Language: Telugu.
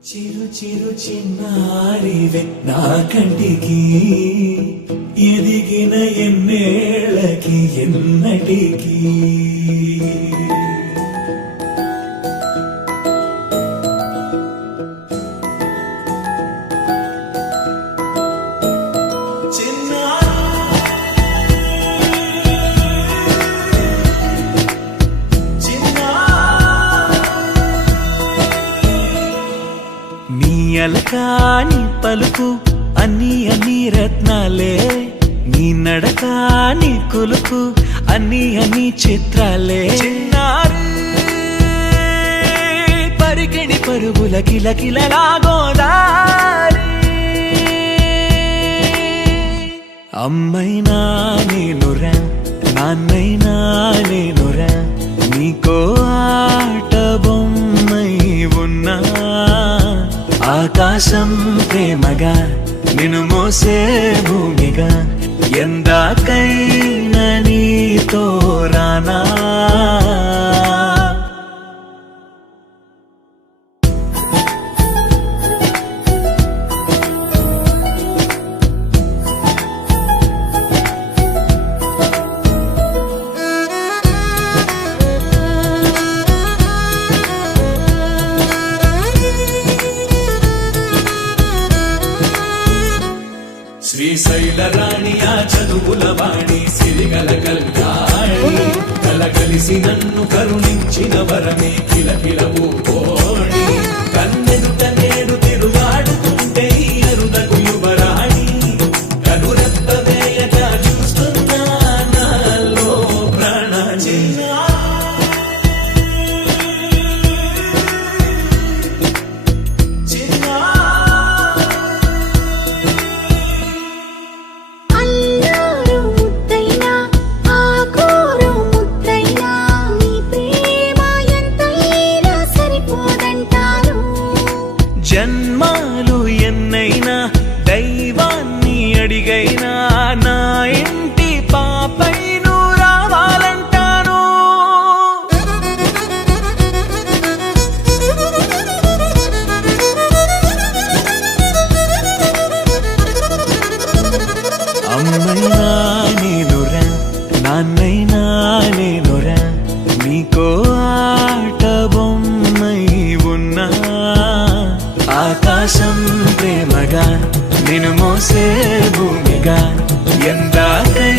చిరు చిరు చిన్నారివే నా కంటికి ఎదిగిన ఎన్నేళ్ళకి ఎన్నటికి అలకాని పలుకు అన్ని అన్ని రత్నాలే నీ నడకాని కులుకు అన్ని అన్ని చిత్రాలే చిన్నారు పరికిణి పరుగుల కిలకిలలాగోదారి అమ్మైనా నేనురా నాన్నైనా నేనురా నీకో ఆట బొమ్మై ఉన్నా ఆకాశం ప్రేమగా నిన్ను మోసే భూమిగా ఎందాకైనా నీతో రానా శ్రీశైల రాణి ఆ చదువుల వాణి సిరిగల కల్యాణి కలగలిసి నన్ను కరుణించిన వరమే కిలకిలవు కోణి కన్నెదుట నేడు తిరుగాడుతుంటే అరుదకు యువరాణి కనురెప్ప వేయగా చూస్తున్నా నాలో ప్రాణ జన్మాలు ఎన్నైనా దైవాన్ని అడిగైనా నా ఇంటి పాపై నువ్వు రావాలంటాను అమ్మైనా నేనురా నాన్నైనా నేనురా నీకో ఆట బొమ్మై ఉన్నా ఆకాశం ప్రేమగా నిన్ను మోసే భూమిగా ఎందాకై